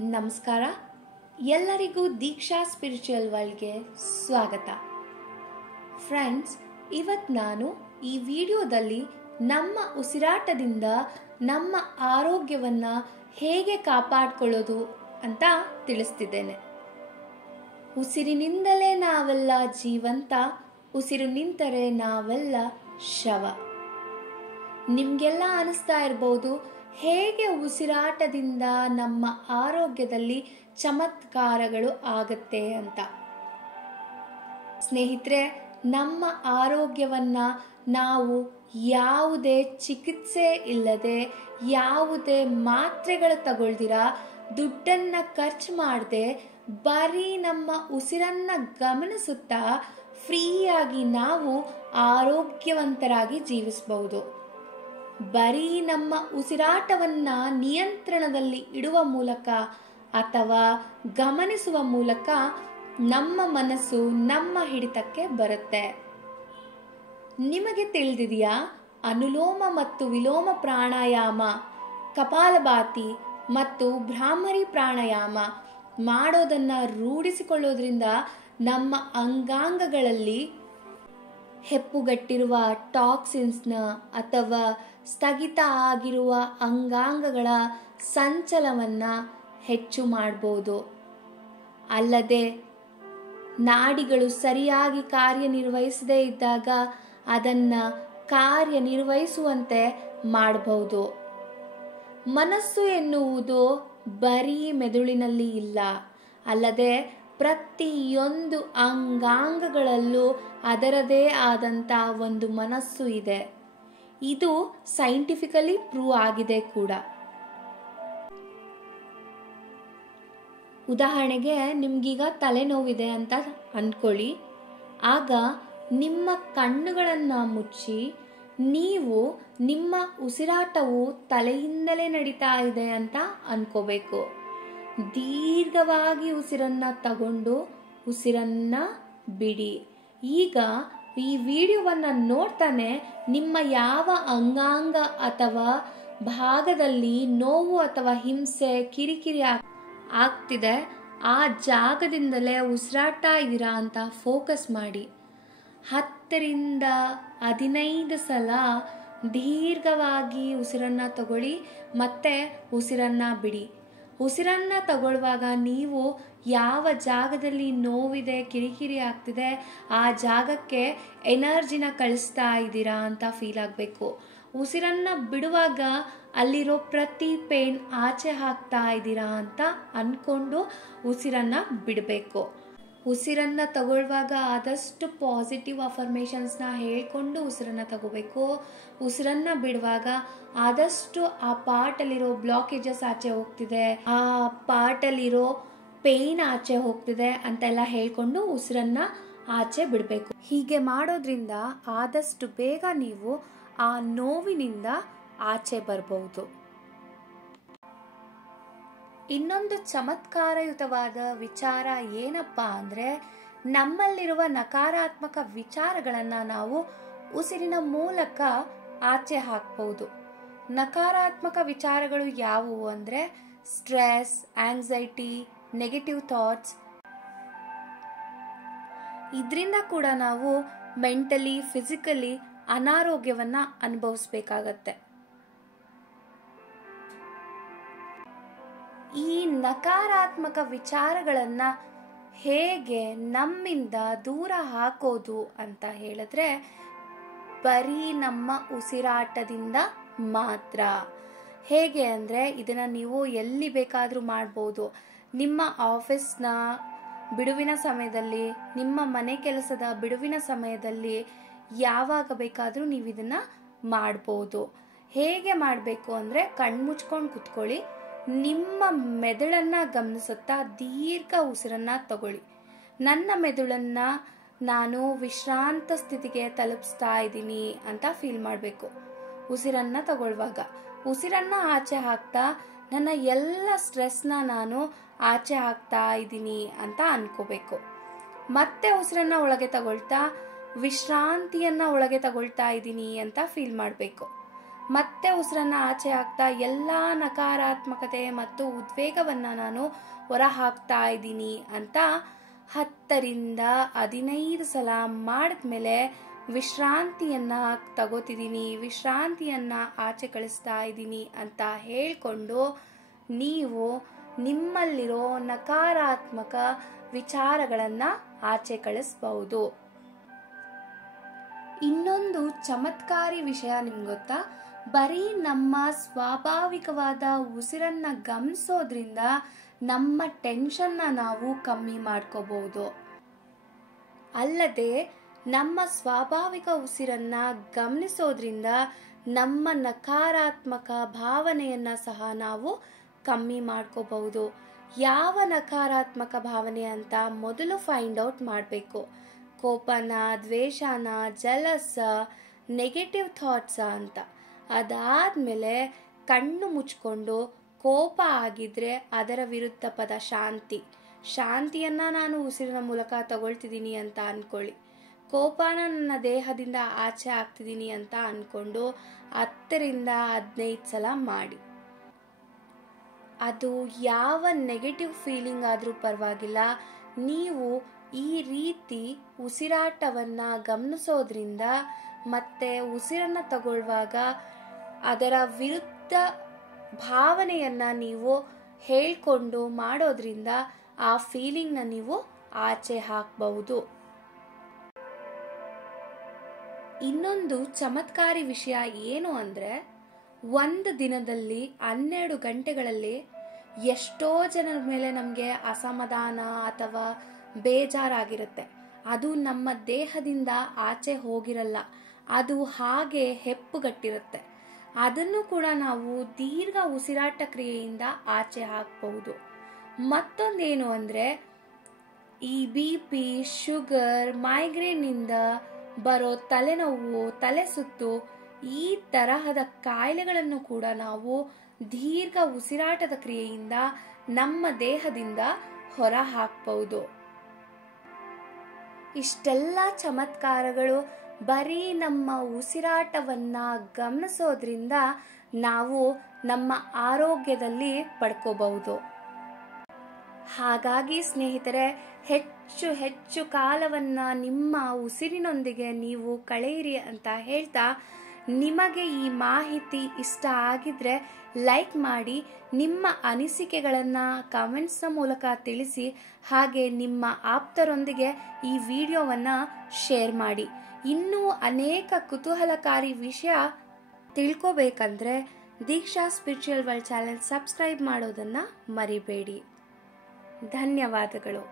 ನಮಸ್ಕಾರ. ಎಲ್ಲರಿಗೂ ದೀಕ್ಷಾ ಸ್ಪಿರಿಚುವಲ್ ವರ್ಲ್ಡ್ಗೆ ಸ್ವಾಗತ. ಫ್ರೆಂಡ್ಸ್, ಇವತ್ತು ನಾನು ಈ ವಿಡಿಯೋದಲ್ಲಿ ನಮ್ಮ ಉಸಿರಾಟದಿಂದ ನಮ್ಮ ಆರೋಗ್ಯವನ್ನು ಹೇಗೆ ಕಾಪಾಡಿಕೊಳ್ಳೋದು ಅಂತ ತಿಳಿಸ್ತಿದ್ದೇನೆ. ಉಸಿರಿನಿಂದಲೇ ನಾವೆಲ್ಲ ಜೀವಂತ, ಉಸಿರು ನಿಂತರೆ ನಾವೆಲ್ಲ ಶವ. ನಿಮಗೆಲ್ಲ ಅನಿಸ್ತಾ ಇರ್ಬೋದು, ಹೇಗೆ ಉಸಿರಾಟದಿಂದ ನಮ್ಮ ಆರೋಗ್ಯದಲ್ಲಿ ಚಮತ್ಕಾರಗಳು ಆಗತ್ತೆ ಅಂತ. ಸ್ನೇಹಿತರೆ, ನಮ್ಮ ಆರೋಗ್ಯವನ್ನ ನಾವು ಯಾವುದೇ ಚಿಕಿತ್ಸೆ ಇಲ್ಲದೆ, ಯಾವುದೇ ಮಾತ್ರೆಗಳು ತಗೊಳ್ದಿರ, ದುಡ್ಡನ್ನ ಖರ್ಚು ಮಾಡದೆ, ಬರೀ ನಮ್ಮ ಉಸಿರನ್ನ ಗಮನಿಸುತ್ತಾ ಫ್ರೀಯಾಗಿ ನಾವು ಆರೋಗ್ಯವಂತರಾಗಿ ಜೀವಿಸಬಹುದು. ಬರೀ ನಮ್ಮ ಉಸಿರಾಟವನ್ನ ನಿಯಂತ್ರಣದಲ್ಲಿ ಇಡುವ ಮೂಲಕ ಅಥವಾ ಗಮನಿಸುವ ಮೂಲಕ ನಮ್ಮ ಮನಸ್ಸು ನಮ್ಮ ಹಿಡಿತಕ್ಕೆ ಬರುತ್ತೆ. ನಿಮಗೆ ತಿಳಿದಿದೆಯಾ, ಅನುಲೋಮ ಮತ್ತು ವಿಲೋಮ ಪ್ರಾಣಾಯಾಮ, ಕಪಾಲಭಾತಿ ಮತ್ತು ಭ್ರಾಮರಿ ಪ್ರಾಣಾಯಾಮ ಮಾಡೋದನ್ನ ರೂಢಿಸಿಕೊಳ್ಳೋದ್ರಿಂದ ನಮ್ಮ ಅಂಗಾಂಗಗಳಲ್ಲಿ ಹೆಪ್ಪುಗಟ್ಟಿರುವ ಟಾಕ್ಸಿನ್ಸ್ನ ಅಥವಾ ಸ್ಥಗಿತ ಆಗಿರುವ ಅಂಗಾಂಗಗಳ ಸಂಚಲನವನ್ನು ಹೆಚ್ಚು ಮಾಡಬಹುದು. ಅಲ್ಲದೆ ನಾಡಿಗಳು ಸರಿಯಾಗಿ ಕಾರ್ಯನಿರ್ವಹಿಸದೇ ಇದ್ದಾಗ ಅದನ್ನು ಕಾರ್ಯನಿರ್ವಹಿಸುವಂತೆ ಮಾಡಬಹುದು. ಮನಸ್ಸು ಎನ್ನುವುದು ಬರೀ ಮೆದುಳಿನಲ್ಲಿ ಇಲ್ಲ, ಅಲ್ಲದೆ ಪ್ರತಿಯೊಂದು ಅಂಗಾಂಗಗಳಲ್ಲೂ ಅದರದೇ ಆದಂಥ ಒಂದು ಮನಸ್ಸು ಇದೆ. ಇದು ಸೈಂಟಿಫಿಕಲಿ ಪ್ರೂವ್ ಆಗಿದೆ ಕೂಡ. ಉದಾಹರಣೆಗೆ, ನಿಮ್ಗೀಗ ತಲೆನೋವಿದೆ ಅಂತ ಅಂದ್ಕೊಳ್ಳಿ. ಆಗ ನಿಮ್ಮ ಕಣ್ಣುಗಳನ್ನು ಮುಚ್ಚಿ ನೀವು ನಿಮ್ಮ ಉಸಿರಾಟವು ತಲೆಯಿಂದಲೇ ನಡೀತಾ ಇದೆ ಅಂತ ಅನ್ಕೋಬೇಕು. ದೀರ್ಘವಾಗಿ ಉಸಿರನ್ನ ತಗೊಂಡು ಉಸಿರನ್ನ ಬಿಡಿ. ಈಗ ಈ ವಿಡಿಯೋವನ್ನು ನೋಡ್ತಾನೆ ನಿಮ್ಮ ಯಾವ ಅಂಗಾಂಗ ಅಥವಾ ಭಾಗದಲ್ಲಿ ನೋವು ಅಥವಾ ಹಿಂಸೆ, ಕಿರಿಕಿರಿ ಆಗ್ತಿದೆ ಆ ಜಾಗದಿಂದಲೇ ಉಸಿರಾಟ ಇದ್ದೀರಾ ಅಂತ ಫೋಕಸ್ ಮಾಡಿ. 10 ರಿಂದ 15 ಸಲ ದೀರ್ಘವಾಗಿ ಉಸಿರನ್ನ ತಗೊಳ್ಳಿ, ಮತ್ತೆ ಉಸಿರನ್ನ ಬಿಡಿ. ಉಸಿರನ್ನ ತಗೊಳ್ಳುವಾಗ ನೀವು ಯಾವ ಜಾಗದಲ್ಲಿ ನೋವಿದೆ, ಕಿರಿಕಿರಿ ಆಗ್ತಿದೆ ಆ ಜಾಗಕ್ಕೆ ಎನರ್ಜಿನ ಕಳಿಸ್ತಾ ಇದ್ದೀರಾ ಅಂತ ಫೀಲ್ ಆಗಬೇಕು. ಉಸಿರನ್ನ ಬಿಡುವಾಗ ಅಲ್ಲಿರೋ ಪ್ರತಿ ಪೇನ್ ಆಚೆ ಹಾಕ್ತಾ ಇದ್ದೀರಾ ಅಂತ ಅಂದ್ಕೊಂಡು ಉಸಿರನ್ನ ಬಿಡಬೇಕು. ಉಸಿರನ್ನ ತಗೊಳ್ಳುವಾಗ ಆದಷ್ಟು ಪಾಸಿಟಿವ್ ಅಫರ್ಮೇಷನ್ಸ್ನ ಹೇಳ್ಕೊಂಡು ಉಸಿರನ್ನ ತಗೋಬೇಕು. ಉಸಿರನ್ನ ಬಿಡುವಾಗ ಆದಷ್ಟು ಆ ಪಾರ್ಟಲ್ಲಿರೋ ಬ್ಲಾಕೇಜಸ್ ಆಚೆ ಹೋಗ್ತಿದೆ, ಆ ಪಾರ್ಟಲ್ಲಿರೋ ಪೇಯ್ನ್ ಆಚೆ ಹೋಗ್ತಿದೆ ಅಂತೆಲ್ಲ ಹೇಳ್ಕೊಂಡು ಉಸಿರನ್ನ ಆಚೆ ಬಿಡಬೇಕು. ಹೀಗೆ ಮಾಡೋದ್ರಿಂದ ಆದಷ್ಟು ಬೇಗ ನೀವು ಆ ನೋವಿನಿಂದ ಆಚೆ ಬರಬಹುದು. ಇನ್ನೊಂದು ಚಮತ್ಕಾರಯುತವಾದ ವಿಚಾರ ಏನಪ್ಪಾ ಅಂದ್ರೆ, ನಮ್ಮಲ್ಲಿರುವ ನಕಾರಾತ್ಮಕ ವಿಚಾರಗಳನ್ನು ನಾವು ಉಸಿರಿನ ಮೂಲಕ ಆಚೆ ಹಾಕಬಹುದು. ನಕಾರಾತ್ಮಕ ವಿಚಾರಗಳು ಯಾವುವು ಅಂದ್ರೆ ಸ್ಟ್ರೆಸ್, ಆಂಗ್ಸೈಟಿ, ನೆಗೆಟಿವ್ ಥಾಟ್ಸ್. ಇದರಿಂದ ಕೂಡ ನಾವು ಮೆಂಟಲಿ, ಫಿಸಿಕಲಿ ಅನಾರೋಗ್ಯವನ್ನ ಅನುಭವಿಸಬೇಕಾಗತ್ತೆ. ಈ ನಕಾರಾತ್ಮಕ ವಿಚಾರಗಳನ್ನ ಹೇಗೆ ನಮ್ಮಿಂದ ದೂರ ಹಾಕೋದು ಅಂತ ಹೇಳಿದ್ರೆ, ಬರೀ ನಮ್ಮ ಉಸಿರಾಟದಿಂದ ಮಾತ್ರ. ಹೇಗೆ ಅಂದ್ರೆ, ಇದನ್ನ ನೀವು ಎಲ್ಲಿ ಬೇಕಾದ್ರೂ ಮಾಡ್ಬೋದು. ನಿಮ್ಮ ಆಫೀಸ್ನ ಬಿಡುವಿನ ಸಮಯದಲ್ಲಿ, ನಿಮ್ಮ ಮನೆ ಕೆಲಸದ ಬಿಡುವಿನ ಸಮಯದಲ್ಲಿ, ಯಾವಾಗ ಬೇಕಾದ್ರೂ ನೀವು ಇದನ್ನ ಮಾಡ್ಬೋದು. ಹೇಗೆ ಮಾಡಬೇಕು ಅಂದ್ರೆ, ಕಣ್ಮುಚ್ಕೊಂಡು ಕುತ್ಕೊಳ್ಳಿ, ನಿಮ್ಮ ಮೆದುಳನ್ನ ಗಮನಿಸುತ್ತಾ ದೀರ್ಘ ಉಸಿರನ್ನ ತಗೊಳ್ಳಿ. ನನ್ನ ಮೆದುಳನ್ನ ನಾನು ವಿಶ್ರಾಂತ ಸ್ಥಿತಿಗೆ ತಲುಪಿಸ್ತಾ ಇದ್ದೀನಿ ಅಂತ ಫೀಲ್ ಮಾಡಬೇಕು. ಉಸಿರನ್ನ ತಗೊಳ್ಳುವಾಗ ಉಸಿರನ್ನ ಆಚೆ ಹಾಕ್ತಾ ನನ್ನ ಎಲ್ಲ ಸ್ಟ್ರೆಸ್ನ ನಾನು ಆಚೆ ಹಾಕ್ತಾ ಇದ್ದೀನಿ ಅಂತ ಅನ್ಕೋಬೇಕು. ಮತ್ತೆ ಉಸಿರನ್ನ ಒಳಗೆ ತಗೊಳ್ತಾ ವಿಶ್ರಾಂತಿಯನ್ನ ಒಳಗೆ ತಗೊಳ್ತಾ ಇದ್ದೀನಿ ಅಂತ ಫೀಲ್ ಮಾಡಬೇಕು. ಮತ್ತೆ ಉಸಿರನ್ನ ಆಚೆ ಹಾಕ್ತಾ ಎಲ್ಲ ನಕಾರಾತ್ಮಕತೆ ಮತ್ತು ಉದ್ವೇಗವನ್ನ ನಾನು ಹೊರ ಹಾಕ್ತಾ ಇದ್ದೀನಿ ಅಂತ 10ರಿಂದ 15 ಸಲ ಮಾಡಿದ್ಮೇಲೆ ವಿಶ್ರಾಂತಿಯನ್ನ ತಗೋತಿದ್ದೀನಿ, ವಿಶ್ರಾಂತಿಯನ್ನ ಆಚೆ ಕಳಿಸ್ತಾ ಇದ್ದೀನಿ ಅಂತ ಹೇಳ್ಕೊಂಡು ನೀವು ನಿಮ್ಮಲ್ಲಿರೋ ನಕಾರಾತ್ಮಕ ವಿಚಾರಗಳನ್ನ ಆಚೆ ಕಳಿಸಬಹುದು. ಇನ್ನೊಂದು ಚಮತ್ಕಾರಿ ವಿಷಯ ನಿಮ್ಗೆ ಗೊತ್ತಾ? ಬರೀ ನಮ್ಮ ಸ್ವಾಭಾವಿಕವಾದ ಉಸಿರನ್ನ ಗಮನಿಸೋದ್ರಿಂದ ನಮ್ಮ ಟೆನ್ಷನ್ನ ನಾವು ಕಮ್ಮಿ ಮಾಡ್ಕೋಬಹುದು. ಅಲ್ಲದೆ ನಮ್ಮ ಸ್ವಾಭಾವಿಕ ಉಸಿರನ್ನ ಗಮನಿಸೋದ್ರಿಂದ ನಮ್ಮ ನಕಾರಾತ್ಮಕ ಭಾವನೆಯನ್ನ ಸಹ ನಾವು ಕಮ್ಮಿ ಮಾಡ್ಕೋಬಹುದು. ಯಾವ ನಕಾರಾತ್ಮಕ ಭಾವನೆ ಅಂತ ಮೊದಲು ಫೈಂಡ್ ಔಟ್ ಮಾಡಬೇಕು. ಕೋಪನ, ದ್ವೇಷನ, ಜಲಸ, ನೆಗೆಟಿವ್ ಥಾಟ್ಸ ಅಂತ. ಅದಾದ್ಮೇಲೆ ಕಣ್ಣು ಮುಚ್ಕೊಂಡು ಕೋಪ ಆಗಿದ್ರೆ ಅದರ ವಿರುದ್ಧ ಪದ ಶಾಂತಿ. ಶಾಂತಿಯನ್ನ ನಾನು ಉಸಿರಿನ ಮೂಲಕ ತಗೊಳ್ತಿದ್ದೀನಿ ಅಂತ ಅನ್ಕೊಳ್ಳಿ. ಕೋಪನ ನನ್ನ ದೇಹದಿಂದ ಆಚೆ ಹಾಕ್ತಿದ್ದೀನಿ ಅಂತ ಅನ್ಕೊಂಡು 10ರಿಂದ 15 ಸಲ ಮಾಡಿ. ಅದು ಯಾವ ನೆಗೆಟಿವ್ ಫೀಲಿಂಗ್ ಆದ್ರೂ ಪರವಾಗಿಲ್ಲ, ನೀವು ಈ ರೀತಿ ಉಸಿರಾಟವನ್ನ ಗಮನಿಸೋದ್ರಿಂದ ಮತ್ತೆ ಉಸಿರನ್ನ ತಗೊಳ್ಳುವಾಗ ಅದರ ವಿರುದ್ಧ ಭಾವನೆಯನ್ನ ನೀವು ಹೇಳ್ಕೊಂಡು ಮಾಡೋದ್ರಿಂದ ಆ ಫೀಲಿಂಗ್ನ ನೀವು ಆಚೆ ಹಾಕಬಹುದು. ಇನ್ನೊಂದು ಚಮತ್ಕಾರಿ ವಿಷಯ ಏನು ಅಂದ್ರೆ, ಒಂದು ದಿನದಲ್ಲಿ 12 ಗಂಟೆಗಳಲ್ಲಿ ಎಷ್ಟೋ ಜನರ ಮೇಲೆ ನಮಗೆ ಅಸಮಾಧಾನ ಅಥವಾ ಬೇಜಾರಾಗಿರುತ್ತೆ. ಅದು ನಮ್ಮ ದೇಹದಿಂದ ಆಚೆ ಹೋಗಿರಲ್ಲ, ಅದು ಹಾಗೆ ಹೆಪ್ಪುಗಟ್ಟಿರುತ್ತೆ. ಅದನ್ನು ಕೂಡ ನಾವು ದೀರ್ಘ ಉಸಿರಾಟ ಕ್ರಿಯೆಯಿಂದ ಆಚೆ ಹಾಕಬಹುದು. ಮತ್ತೊಂದೇನು ಅಂದ್ರೆ, ಈ BP, ಶುಗರ್, ಮೈಗ್ರೇನ್ ಇಂದ ಬರೋ ತಲೆನೋವು, ತಲೆ ಸುತ್ತು, ಈ ತರಹದ ಕಾಯಿಲೆಗಳನ್ನು ಕೂಡ ನಾವು ದೀರ್ಘ ಉಸಿರಾಟದ ಕ್ರಿಯೆಯಿಂದ ನಮ್ಮ ದೇಹದಿಂದ ಹೊರ ಹಾಕಬಹುದು. ಇಷ್ಟೆಲ್ಲ ಚಮತ್ಕಾರಗಳು ಬರೀ ನಮ್ಮ ಉಸಿರಾಟವನ್ನ ಗಮನಿಸೋದ್ರಿಂದ ನಾವು ನಮ್ಮ ಆರೋಗ್ಯದಲ್ಲಿ ಪಡ್ಕೋಬಹುದು. ಹಾಗಾಗಿ ಸ್ನೇಹಿತರೆ, ಹೆಚ್ಚು ಹೆಚ್ಚು ಕಾಲವನ್ನ ನಿಮ್ಮ ಉಸಿರಿನೊಂದಿಗೆ ನೀವು ಕಳೆಯಿರಿ ಅಂತ ಹೇಳ್ತಾ, ನಿಮಗೆ ಈ ಮಾಹಿತಿ ಇಷ್ಟ ಆಗಿದ್ರೆ ಲೈಕ್ ಮಾಡಿ, ನಿಮ್ಮ ಅನಿಸಿಕೆಗಳನ್ನು ಕಮೆಂಟ್ಸ್ನ ಮೂಲಕ ತಿಳಿಸಿ, ಹಾಗೆ ನಿಮ್ಮ ಆಪ್ತರೊಂದಿಗೆ ಈ ವಿಡಿಯೋವನ್ನು ಶೇರ್ ಮಾಡಿ. ಇನ್ನೂ ಅನೇಕ ಕುತೂಹಲಕಾರಿ ವಿಷಯ ತಿಳ್ಕೋಬೇಕಂದ್ರೆ ದೀಕ್ಷಾ ಸ್ಪಿರಿಚುವಲ್ ವರ್ಲ್ಡ್ ಚಾನೆಲ್ ಸಬ್ಸ್ಕ್ರೈಬ್ ಮಾಡೋದನ್ನು ಮರಿಬೇಡಿ. ಧನ್ಯವಾದಗಳು.